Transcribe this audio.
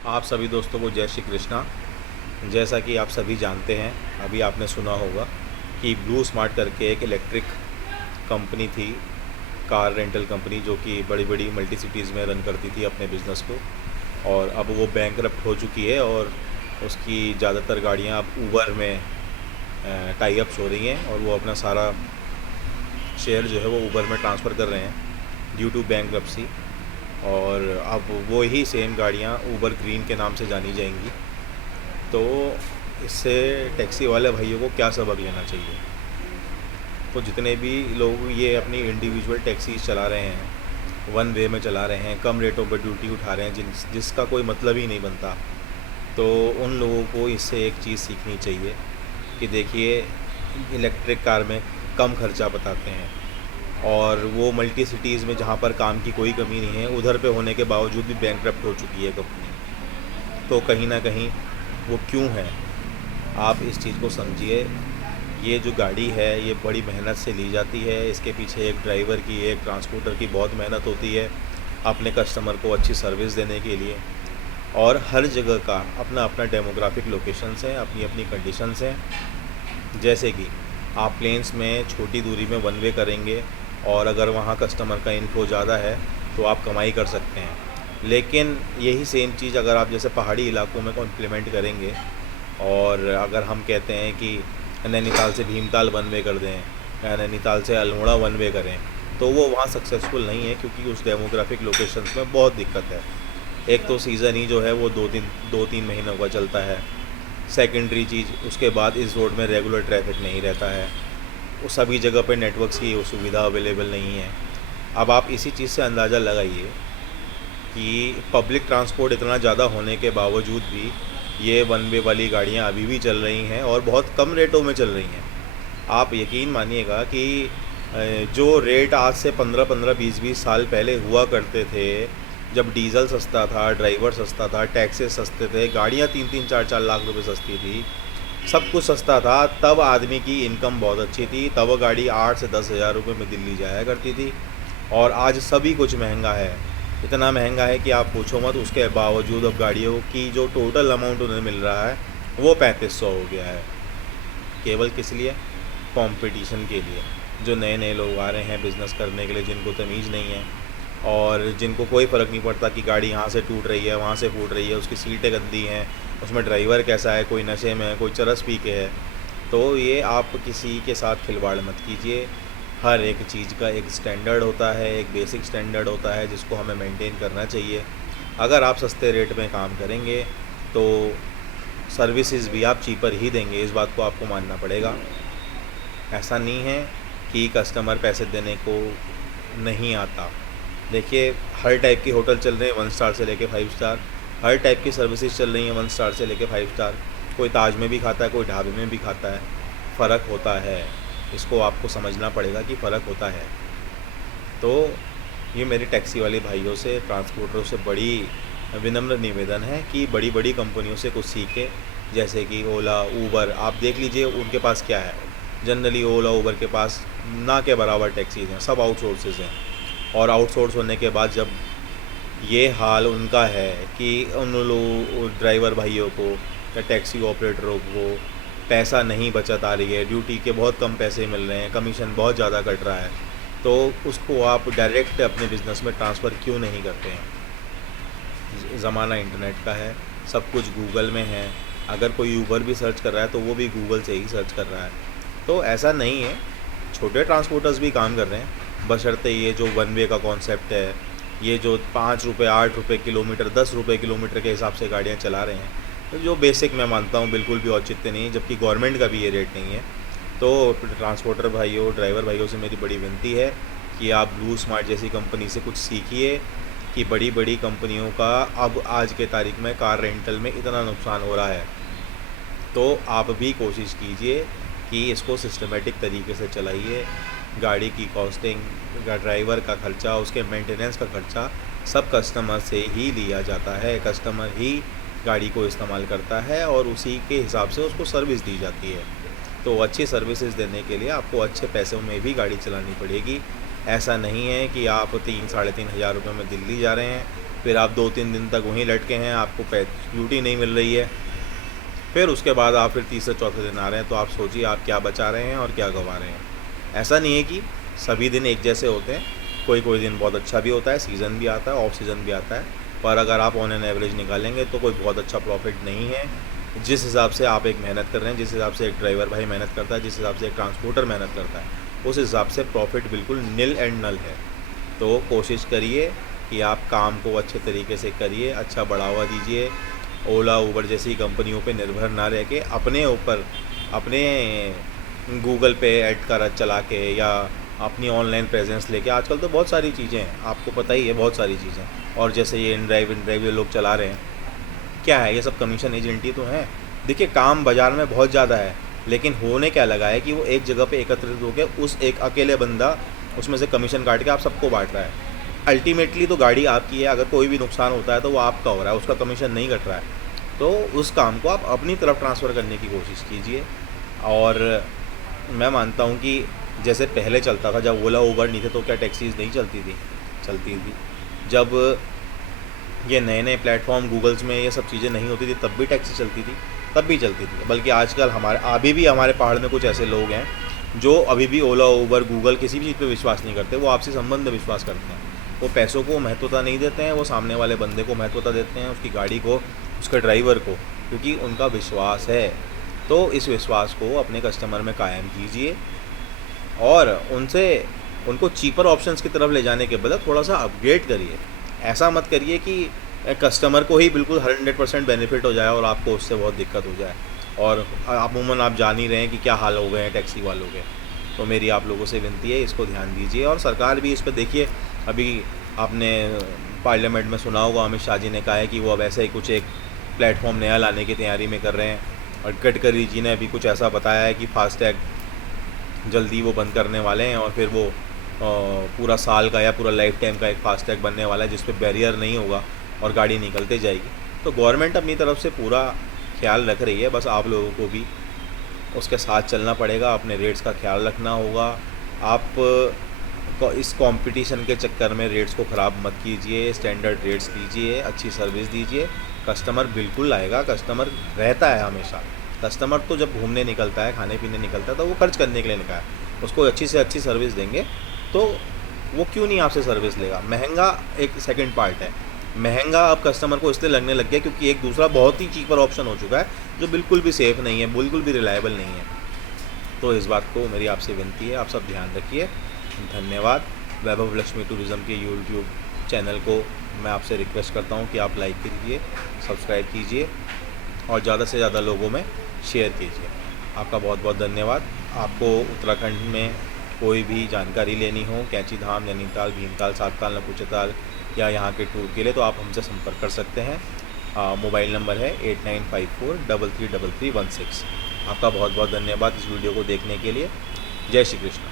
आप सभी दोस्तों को जय श्री कृष्णा। जैसा कि आप सभी जानते हैं, अभी आपने सुना होगा कि ब्लू स्मार्ट करके एक इलेक्ट्रिक कंपनी थी, कार रेंटल कंपनी, जो कि बड़ी बड़ी मल्टी सिटीज़ में रन करती थी अपने बिज़नेस को। और अब वो बैंकरप्ट हो चुकी है और उसकी ज़्यादातर गाड़ियाँ अब ऊबर में टाई अप्स हो रही हैं और वो अपना सारा शेयर जो है वो ऊबर में ट्रांसफ़र कर रहे हैं ड्यू टू बैंकरप्सी। और अब वो ही सेम गाड़ियाँ ऊबर ग्रीन के नाम से जानी जाएंगी। तो इससे टैक्सी वाले भाइयों को क्या सबक लेना चाहिए? तो जितने भी लोग ये अपनी इंडिविजुअल टैक्सीज चला रहे हैं, वन वे में चला रहे हैं, कम रेटों पर ड्यूटी उठा रहे हैं, जिसका कोई मतलब ही नहीं बनता, तो उन लोगों को इससे एक चीज़ सीखनी चाहिए कि देखिए, इलेक्ट्रिक कार में कम खर्चा बताते हैं और वो मल्टी सिटीज़ में जहाँ पर काम की कोई कमी नहीं है, उधर पे होने के बावजूद भी बैंकरप्ट हो चुकी है कंपनी। तो कहीं ना कहीं वो क्यों है, आप इस चीज़ को समझिए। ये जो गाड़ी है ये बड़ी मेहनत से ली जाती है, इसके पीछे एक ड्राइवर की, एक ट्रांसपोर्टर की बहुत मेहनत होती है अपने कस्टमर को अच्छी सर्विस देने के लिए। और हर जगह का अपना अपना डेमोग्राफिक लोकेशंस हैं, अपनी अपनी कंडीशंस हैं। जैसे कि आप प्लेन्स में छोटी दूरी में वन वे करेंगे और अगर वहाँ कस्टमर का इनफ्लो ज़्यादा है तो आप कमाई कर सकते हैं। लेकिन यही सेम चीज़ अगर आप जैसे पहाड़ी इलाकों में इम्प्लीमेंट करेंगे और अगर हम कहते हैं कि नैनीताल से भीमताल वन वे कर दें या नैनीताल से अल्मोड़ा वन वे करें, तो वो वहाँ सक्सेसफुल नहीं है, क्योंकि उस डेमोग्राफिक लोकेशंस में बहुत दिक्कत है। एक तो सीज़न ही जो है वो दो तीन महीनों का चलता है। सेकेंडरी चीज़, उसके बाद इस रोड में रेगुलर ट्रैफिक नहीं रहता है, वो सभी जगह पे नेटवर्क्स की सुविधा अवेलेबल नहीं है। अब आप इसी चीज़ से अंदाज़ा लगाइए कि पब्लिक ट्रांसपोर्ट इतना ज़्यादा होने के बावजूद भी ये वन वे वाली गाड़ियाँ अभी भी चल रही हैं और बहुत कम रेटों में चल रही हैं। आप यकीन मानिएगा कि जो रेट आज से 15-20 साल पहले हुआ करते थे, जब डीजल सस्ता था, ड्राइवर सस्ता था, टैक्सेस सस्ते थे, गाड़ियाँ 3-4 लाख रुपए सस्ती थी, सब कुछ सस्ता था, तब आदमी की इनकम बहुत अच्छी थी, तब गाड़ी 8 से 10 हज़ार रुपये में दिल्ली जाया करती थी। और आज सभी कुछ महंगा है, इतना महंगा है कि आप पूछो मत। उसके बावजूद अब गाड़ियों की जो टोटल अमाउंट उन्हें मिल रहा है वो 3500 हो गया है। केवल किस लिए? कंपटीशन के लिए। जो नए नए लोग आ रहे हैं बिज़नेस करने के लिए, जिनको तमीज़ नहीं है और जिनको कोई फ़र्क नहीं पड़ता कि गाड़ी यहाँ से टूट रही है, वहाँ से फूट रही है, उसकी सीटें गंदी हैं, उसमें ड्राइवर कैसा है, कोई नशे में है, कोई चरस पी के है। तो ये आप किसी के साथ खिलवाड़ मत कीजिए। हर एक चीज़ का एक स्टैंडर्ड होता है, एक बेसिक स्टैंडर्ड होता है जिसको हमें मेंटेन करना चाहिए। अगर आप सस्ते रेट में काम करेंगे तो सर्विसेज भी आप चीपर ही देंगे, इस बात को आपको मानना पड़ेगा। ऐसा नहीं है कि कस्टमर पैसे देने को नहीं आता। देखिए, हर टाइप की होटल चल रहे हैं 1 स्टार से लेके 5 स्टार, हर टाइप की सर्विसेज चल रही हैं 1 स्टार से लेके 5 स्टार। कोई ताज में भी खाता है, कोई ढाबे में भी खाता है, फ़र्क होता है। इसको आपको समझना पड़ेगा कि फ़र्क होता है। तो ये मेरे टैक्सी वाले भाइयों से, ट्रांसपोर्टरों से बड़ी विनम्र निवेदन है कि बड़ी बड़ी कंपनियों से कुछ सीखें। जैसे कि ओला, ऊबर, आप देख लीजिए उनके पास क्या है। जनरली ओला, ऊबर के पास ना के बराबर टैक्सीज़ हैं, सब आउटसोर्सेज हैं। और आउटसोर्स होने के बाद जब ये हाल उनका है कि उन लोग ड्राइवर भाइयों को या टैक्सी ऑपरेटरों को पैसा नहीं बचत आ रही है, ड्यूटी के बहुत कम पैसे मिल रहे हैं, कमीशन बहुत ज़्यादा कट रहा है, तो उसको आप डायरेक्ट अपने बिज़नेस में ट्रांसफ़र क्यों नहीं करते हैं? ज़माना इंटरनेट का है, सब कुछ गूगल में है। अगर कोई ऊबर भी सर्च कर रहा है तो वो भी गूगल से ही सर्च कर रहा है। तो ऐसा नहीं है, छोटे ट्रांसपोर्टर्स भी काम कर रहे हैं, बशर्ते ये जो वन वे का कॉन्सेप्ट है, ये जो 5 रुपये 8 रुपये किलोमीटर, 10 रुपये किलोमीटर के हिसाब से गाड़ियाँ चला रहे हैं, तो जो बेसिक मैं मानता हूँ बिल्कुल भी औचित्य नहीं है, जबकि गवर्नमेंट का भी ये रेट नहीं है। तो ट्रांसपोर्टर भाइयों, ड्राइवर भाइयों से मेरी बड़ी विनती है कि आप ब्लू स्मार्ट जैसी कंपनी से कुछ सीखिए कि बड़ी बड़ी कंपनियों का अब आज के तारीख में कार रेंटल में इतना नुकसान हो रहा है, तो आप भी कोशिश कीजिए कि इसको सिस्टमेटिक तरीके से चलाइए। गाड़ी की कॉस्टिंग, ड्राइवर का खर्चा, उसके मेंटेनेंस का खर्चा सब कस्टमर से ही लिया जाता है। कस्टमर ही गाड़ी को इस्तेमाल करता है और उसी के हिसाब से उसको सर्विस दी जाती है। तो अच्छी सर्विसेज देने के लिए आपको अच्छे पैसों में भी गाड़ी चलानी पड़ेगी। ऐसा नहीं है कि आप 3-3.5 हज़ार रुपये में दिल्ली जा रहे हैं फिर आप 2-3 दिन तक वहीं लटके हैं, आपको ड्यूटी नहीं मिल रही है, फिर उसके बाद आप फिर तीसरे चौथे दिन आ रहे हैं, तो आप सोचिए आप क्या बचा रहे हैं और क्या गंवा रहे हैं। ऐसा नहीं है कि सभी दिन एक जैसे होते हैं, कोई कोई दिन बहुत अच्छा भी होता है, सीज़न भी आता है, ऑफ सीज़न भी आता है, पर अगर आप ऑन एन एवरेज निकालेंगे तो कोई बहुत अच्छा प्रॉफिट नहीं है। जिस हिसाब से आप एक मेहनत कर रहे हैं, जिस हिसाब से एक ड्राइवर भाई मेहनत करता है, जिस हिसाब से एक ट्रांसपोर्टर मेहनत करता है, उस हिसाब से प्रॉफिट बिल्कुल नील एंड नल है। तो कोशिश करिए कि आप काम को अच्छे तरीके से करिए, अच्छा बढ़ावा दीजिए। ओला उबर जैसी कंपनियों पे निर्भर ना रह के अपने ऊपर, अपने गूगल पे ऐड कर चला के या अपनी ऑनलाइन प्रेजेंस लेके, आजकल तो बहुत सारी चीज़ें हैं, आपको पता ही है, बहुत सारी चीज़ें। और जैसे ये इन ड्राइव ये लोग चला रहे हैं, क्या है ये सब कमीशन एजेंट ही तो हैं। देखिए काम बाज़ार में बहुत ज़्यादा है, लेकिन होने क्या लगा है कि वो एक जगह पे एकत्रित होकर उस एक अकेले बंदा उसमें से कमीशन काट के आप सबको बांट रहा है। अल्टीमेटली तो गाड़ी आपकी है, अगर कोई भी नुकसान होता है तो वो आपका हो रहा है, उसका कमीशन नहीं कट रहा है। तो उस काम को आप अपनी तरफ ट्रांसफ़र करने की कोशिश कीजिए। और मैं मानता हूँ कि जैसे पहले चलता था, जब ओला उबर नहीं थे तो क्या टैक्सीज़ नहीं चलती थी? चलती थी। जब ये नए नए प्लेटफॉर्म गूगल्स में ये सब चीज़ें नहीं होती थी तब भी टैक्सी चलती थी, तब भी चलती थी। बल्कि आजकल अभी भी हमारे पहाड़ में कुछ ऐसे लोग हैं जो अभी भी ओला उबर गूगल किसी भी चीज़ पे विश्वास नहीं करते, वो आपसी संबंध में विश्वास करते हैं। वो पैसों को महत्वता नहीं देते हैं, वो सामने वाले बंदे को महत्वता देते हैं, उसकी गाड़ी को, उसके ड्राइवर को, क्योंकि उनका विश्वास है। तो इस विश्वास को अपने कस्टमर में कायम कीजिए और उनको चीपर ऑप्शंस की तरफ ले जाने के बजाय थोड़ा सा अपग्रेड करिए। ऐसा मत करिए कि कस्टमर को ही बिल्कुल 100% बेनिफिट हो जाए और आपको उससे बहुत दिक्कत हो जाए। और अमूमन आप जान ही रहे हैं कि क्या हाल हो गए हैं टैक्सी वालों के। तो मेरी आप लोगों से विनती है, इसको ध्यान दीजिए। और सरकार भी इस पर देखिए, अभी आपने पार्लियामेंट में सुना होगा, अमित शाह जी ने कहा है कि वो अब ऐसा ही कुछ एक प्लेटफॉर्म नया लाने की तैयारी में कर रहे हैं। और गडकरी जी ने अभी कुछ ऐसा बताया है कि फास्टैग जल्दी वो बंद करने वाले हैं और फिर वो पूरा साल का या पूरा लाइफ टाइम का एक फास्टैग बनने वाला है जिस पे बैरियर नहीं होगा और गाड़ी निकलते जाएगी। तो गवर्नमेंट अपनी तरफ से पूरा ख्याल रख रही है, बस आप लोगों को भी उसके साथ चलना पड़ेगा, अपने रेट्स का ख्याल रखना होगा। आप इस कंपटीशन के चक्कर में रेट्स को ख़राब मत कीजिए, स्टैंडर्ड रेट्स दीजिए, अच्छी सर्विस दीजिए। कस्टमर बिल्कुल आएगा, कस्टमर रहता है हमेशा। कस्टमर तो जब घूमने निकलता है, खाने पीने निकलता है, तो वो खर्च करने के लिए निकला है। उसको अच्छी से अच्छी सर्विस देंगे तो वो क्यों नहीं आपसे सर्विस लेगा। महंगा एक सेकंड पार्ट है, महंगा अब कस्टमर को इसलिए लगने लग गया क्योंकि एक दूसरा बहुत ही चीपर ऑप्शन हो चुका है जो बिल्कुल भी सेफ़ नहीं है, बिल्कुल भी रिलायबल नहीं है। तो इस बात को मेरी आपसे विनती है, आप सब ध्यान रखिए। धन्यवाद। वैभव लक्ष्मी टूरिज़्म के यूट्यूब चैनल को मैं आपसे रिक्वेस्ट करता हूँ कि आप लाइक कीजिए, सब्सक्राइब कीजिए और ज़्यादा से ज़्यादा लोगों में शेयर कीजिए। आपका बहुत बहुत धन्यवाद। आपको उत्तराखंड में कोई भी जानकारी लेनी हो, कैंची धाम, नैनीताल, भीमताल, सातताल, नपुंसकताल या यहाँ के टूर के लिए, तो आप हमसे संपर्क कर सकते हैं। मोबाइल नंबर है 8954333316। आपका बहुत बहुत धन्यवाद इस वीडियो को देखने के लिए। जय श्री कृष्ण।